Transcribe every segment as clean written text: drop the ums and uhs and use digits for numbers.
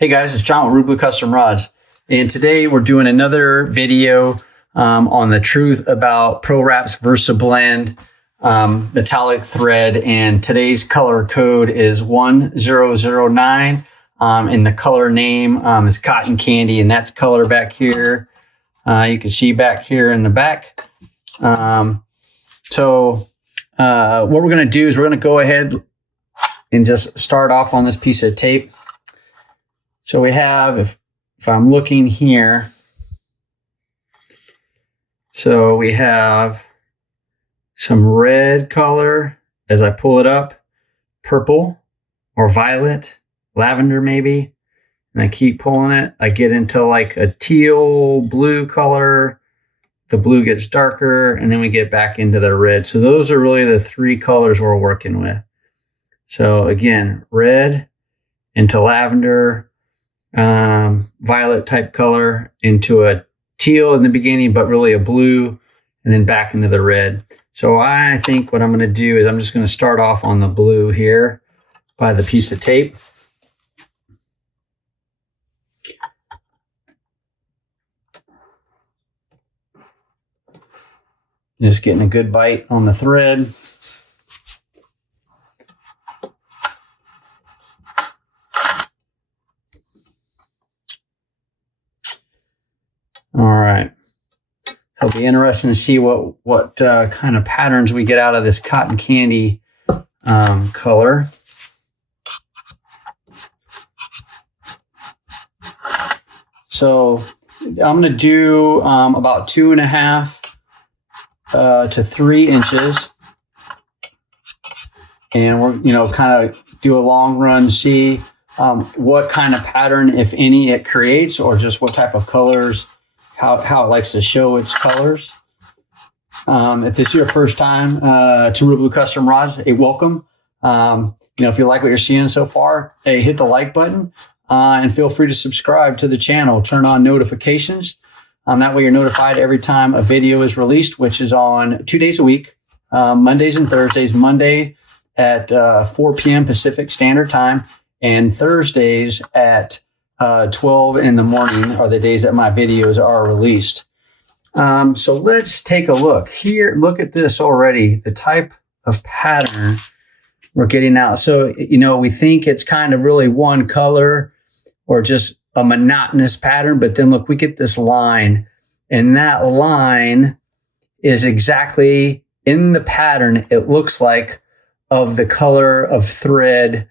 Hey guys, it's John with ReelBlue Custom Rods. And today we're doing another video on the truth about ProWrap's Versablend metallic thread. And today's color code is 1009. And the color name is Cotton Candy, and that's color back here. You can see back here in the back. What we're going to do is we're going to go ahead and just start off on this piece of tape. So we have, if I'm looking here, so we have some red color as I pull it up, purple or violet, lavender maybe, and I keep pulling it. I get into like a teal blue color. The blue gets darker, and then we get back into the red. So those are really the three colors we're working with. So again, red into lavender, violet type color into a teal in the beginning, but really a blue, and then back into the red. So I think what I'm going to do is I'm just going to start off on the blue here by the piece of tape. Just getting a good bite on the thread. All right. So it'll be interesting to see what kind of patterns we get out of this cotton candy color. So I'm going to do about 2.5 to 3 inches, and we're kind of do a long run, see what kind of pattern, if any, it creates, or just what type of colors. How it likes to show its colors. If this is your first time to ReelBlue Custom Rods, hey, welcome. If you like what you're seeing so far, hey, hit the like button and feel free to subscribe to the channel. Turn on notifications. That way you're notified every time a video is released, which is on 2 days a week, Mondays and Thursdays. Monday at 4 p.m. Pacific Standard Time, and Thursdays at 12 in the morning are the days that my videos are released. So let's take a look here. Look at this already, the type of pattern we're getting out. So, we think it's kind of really one color or just a monotonous pattern, but then look, we get this line, and that line is exactly in the pattern. It looks like of the color of thread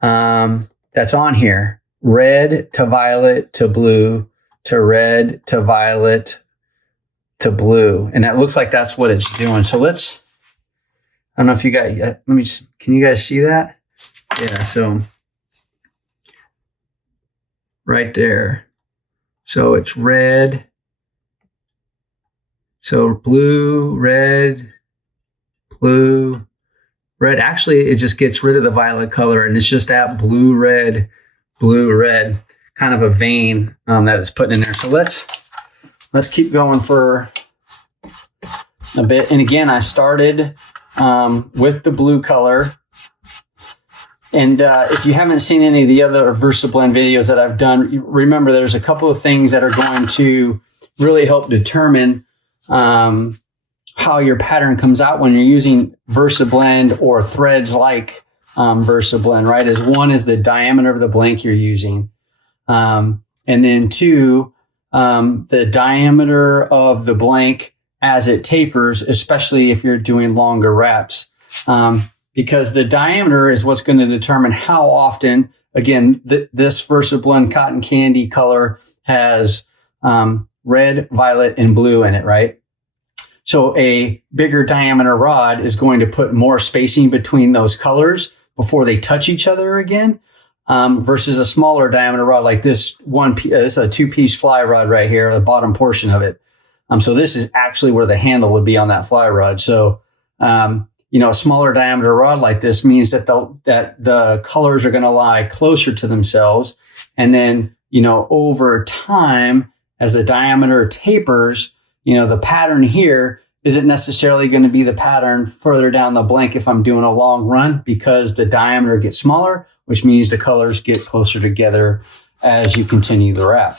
that's on here. Red to violet to blue to red to violet to blue. And it looks like that's what it's doing. So I don't know if you guys, can you guys see that? Yeah, so right there. So it's red. So blue, red, blue, red. Actually, it just gets rid of the violet color, and it's just that blue, red, kind of a vein that it's putting in there. So let's keep going for a bit. And again, I started with the blue color. And if you haven't seen any of the other Versablend videos that I've done, remember there's a couple of things that are going to really help determine how your pattern comes out when you're using Versablend or threads like Versablend, right? One is the diameter of the blank you're using. And then two, the diameter of the blank as it tapers, especially if you're doing longer wraps. Because the diameter is what's going to determine how often, again, this Versablend cotton candy color has red, violet, and blue in it, right? So a bigger diameter rod is going to put more spacing between those colors before they touch each other again, versus a smaller diameter rod like this one. This is a 2-piece fly rod right here, the bottom portion of it. So this is actually where the handle would be on that fly rod. So, a smaller diameter rod like this means that the colors are going to lie closer to themselves. And then, over time, as the diameter tapers, the pattern here isn't necessarily going to be the pattern further down the blank if I'm doing a long run, because the diameter gets smaller, which means the colors get closer together as you continue the wrap.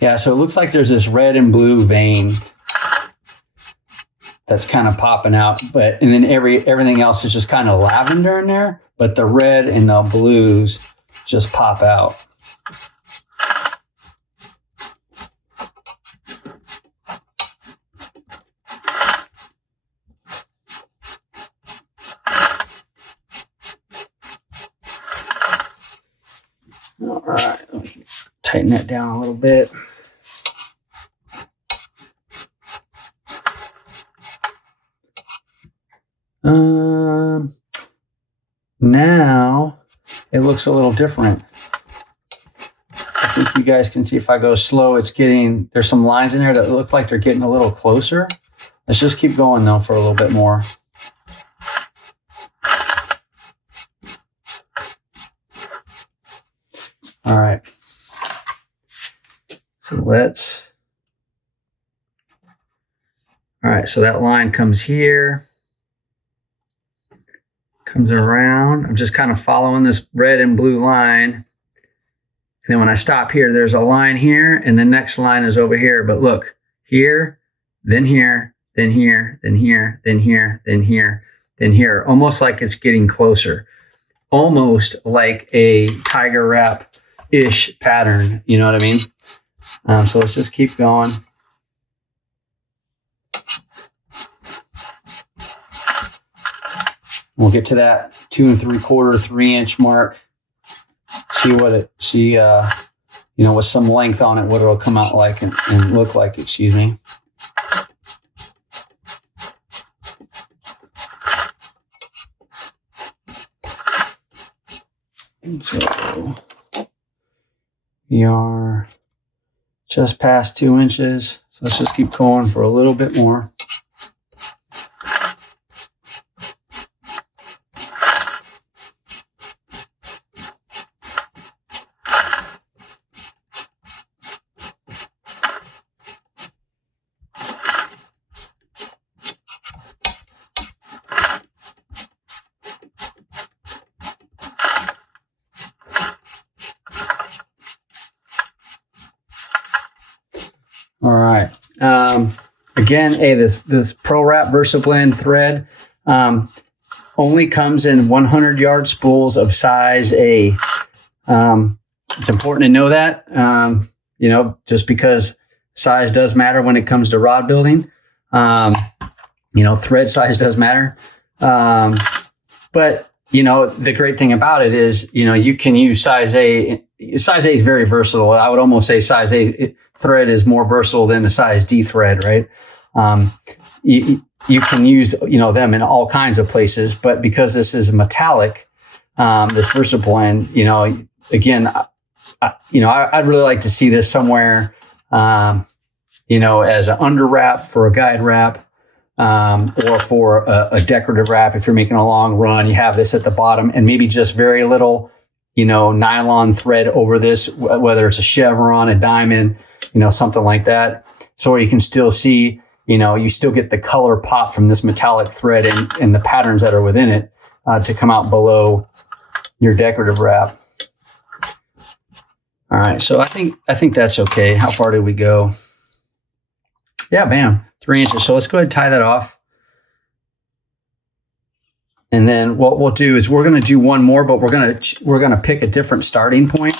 Yeah, so it looks like there's this red and blue vein that's kind of popping out, and then everything else is just kind of lavender in there, but the red and the blues just pop out. All right, tighten that down a little bit. Now it looks a little different. I think you guys can see if I go slow, there's some lines in there that look like they're getting a little closer. Let's just keep going though for a little bit more. All right. All right, so that line comes here. Comes around. I'm just kind of following this red and blue line. And then when I stop here, there's a line here, and the next line is over here. But look, here, then here, then here, then here, then here, then here, then here. Almost like it's getting closer. Almost like a tiger wrap-ish pattern. You know what I mean? So let's just keep going. We'll get to that 2 3/4, 3-inch mark. See with some length on it, what it'll come out like and look like, excuse me. And so we are just past 2 inches. So let's just keep going for a little bit more. All right. Again, this Pro Wrap Versablend thread only comes in 100-yard spools of size A. It's important to know that, just because size does matter when it comes to rod building. Thread size does matter. But the great thing about it is, you can use size A. Size A is very versatile. I would almost say size A thread is more versatile than a size D thread, right? You can use, them in all kinds of places, but because this is a metallic, this Versablend, again, I'd really like to see this somewhere, as an under wrap for a guide wrap, or for a decorative wrap. If you're making a long run, you have this at the bottom and maybe just very little, nylon thread over this, whether it's a chevron, a diamond, something like that. So you can still see, you still get the color pop from this metallic thread and the patterns that are within it to come out below your decorative wrap. All right, so I think that's okay. How far did we go? Yeah, bam, 3 inches. So let's go ahead and tie that off. And then what we'll do is we're going to do one more, but we're going to pick a different starting point,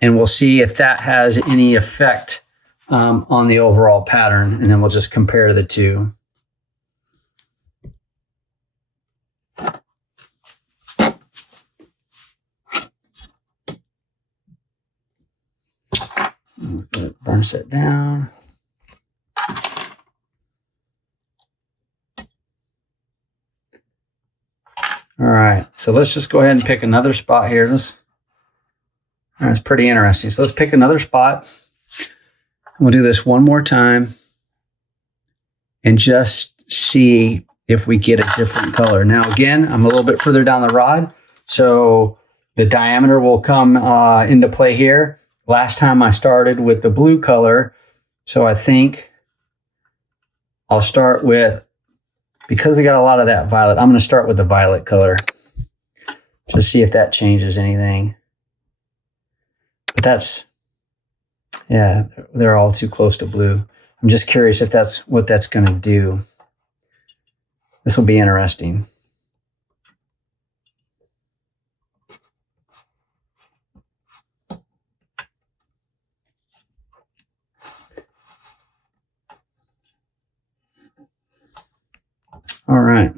and we'll see if that has any effect on the overall pattern, and then we'll just compare the two. Burn it down. All right, so let's just go ahead and pick another spot here. That's pretty interesting. So let's pick another spot. We'll do this one more time and just see if we get a different color. Now, again, I'm a little bit further down the rod, so the diameter will come into play here. Last time I started with the blue color, so I think I'll start with because we got a lot of that violet, I'm going to start with the violet color to see if that changes anything. But that's, yeah, they're all too close to blue. I'm just curious if that's what that's going to do. This will be interesting. All right.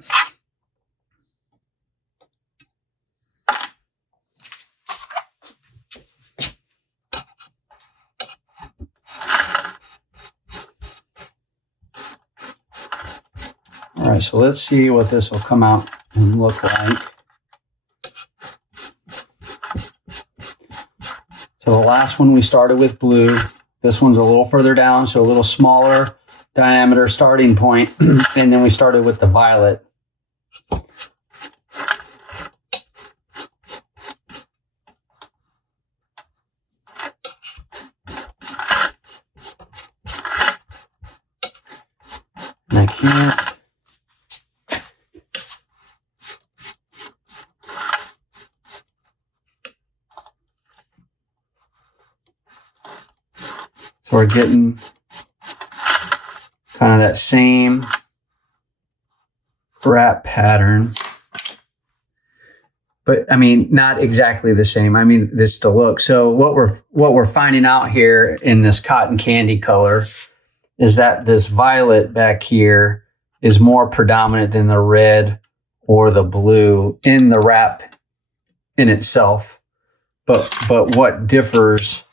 All right, so let's see what this will come out and look like. So the last one we started with blue. This one's a little further down, so a little smaller diameter starting point. And then we started with the violet. Like here. So we're getting kind of that same wrap pattern. But I mean, not exactly the same. I mean, this to look. So what we're finding out here in this cotton candy color is that this violet back here is more predominant than the red or the blue in the wrap in itself. But what differs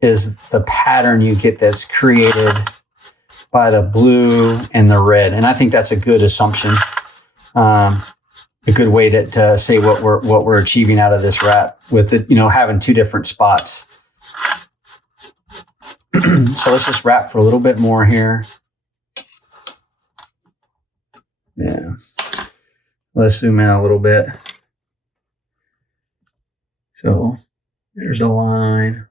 is the pattern you get that's created by the blue and the red. And I think that's a good assumption. A good way to say what we're achieving out of this wrap with it, you know, having two different spots. So let's just wrap for a little bit more here. Yeah. Let's zoom in a little bit. So there's a line,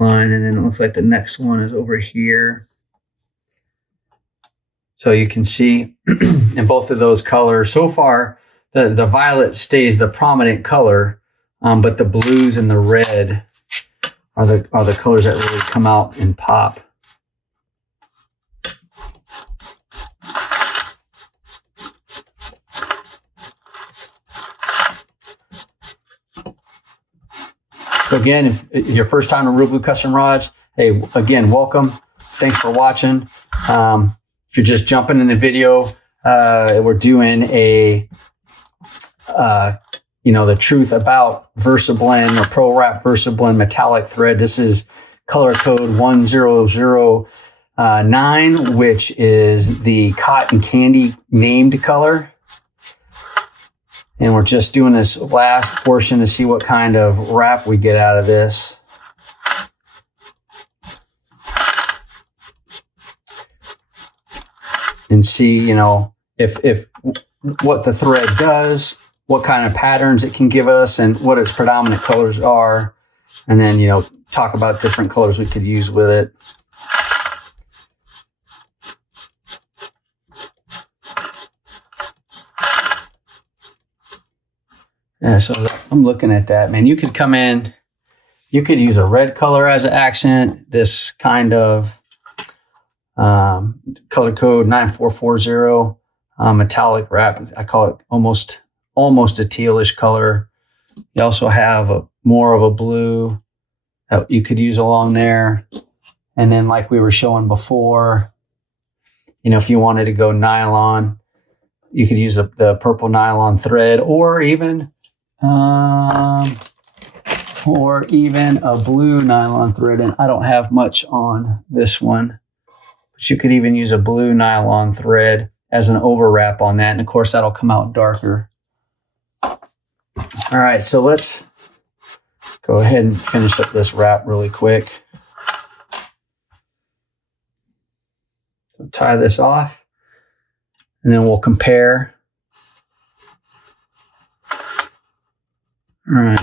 and then it looks like the next one is over here. So you can see in both of those colors, so far, the violet stays the prominent color, but the blues and the red are the colors that really come out and pop. So again, if it's your first time to ReelBlue Custom Rods, hey, again, welcome. Thanks for watching. If you're just jumping in the video, we're doing a, the truth about Versablend or Pro Wrap Versablend metallic thread. This is color code 1009, which is the cotton candy named color. And we're just doing this last portion to see what kind of wrap we get out of this. And see, if what the thread does, what kind of patterns it can give us, and what its predominant colors are. And then, talk about different colors we could use with it. Yeah, so I'm looking at that, man. You could come in, you could use a red color as an accent, this kind of color code 9440 metallic wrap. I call it almost a tealish color. You also have more of a blue that you could use along there. And then like we were showing before, if you wanted to go nylon, you could use the purple nylon thread or even a blue nylon thread. And I don't have much on this one, but you could even use a blue nylon thread as an overwrap on that. And of course, that'll come out darker. All right, so let's go ahead and finish up this wrap really quick. So tie this off, and then we'll compare. All right.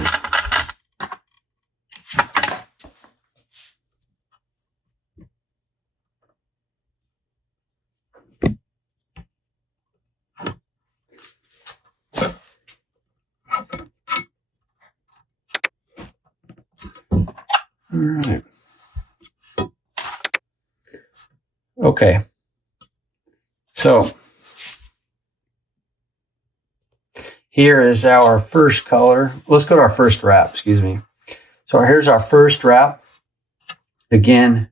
All right. Okay. So here is our first color. Let's go to our first wrap, excuse me. So here's our first wrap. Again,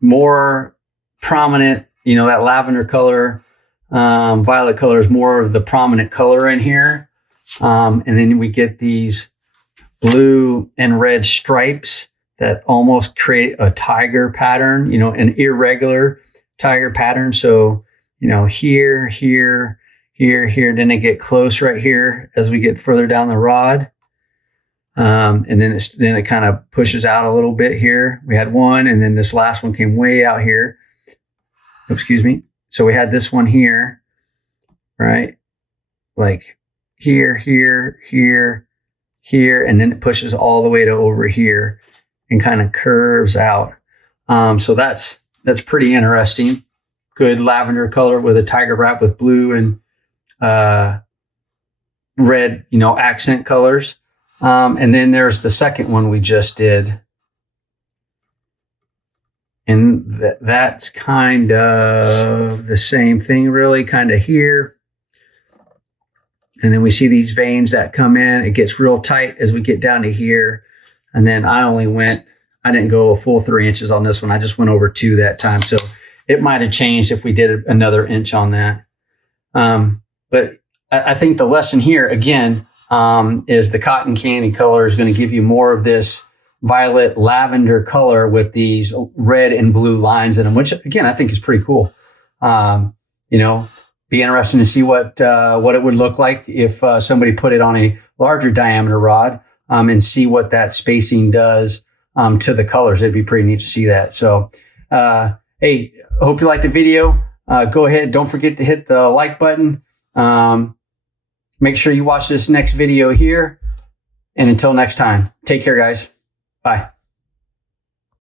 more prominent, you know, that lavender color, violet color is more of the prominent color in here. And then we get these blue and red stripes that almost create a tiger pattern, you know, an irregular tiger pattern. So, you know, here, here, here, here, then they get close right here as we get further down the rod. And then it kind of pushes out a little bit here. We had one, and then this last one came way out here. Excuse me. So we had this one here, right? Like here, here, here, here, and then it pushes all the way to over here and kind of curves out. So that's pretty interesting. Good lavender color with a tiger wrap with blue and red, you know, accent colors. And then there's the second one we just did. And that's kind of the same thing, really, kind of here. And then we see these veins that come in. It gets real tight as we get down to here. And then I didn't go a full 3 inches on this one. I just went over 2 that time. So it might have changed if we did another inch on that. But I think the lesson here, again, is the cotton candy color is going to give you more of this violet lavender color with these red and blue lines in them, which, again, I think is pretty cool. You know, be interesting to see what it would look like if somebody put it on a larger diameter rod, and see what that spacing does to the colors. It'd be pretty neat to see that. So, hey, hope you liked the video. Go ahead. Don't forget to hit the like button. Make sure you watch this next video here. And until next time, take care, guys. Bye.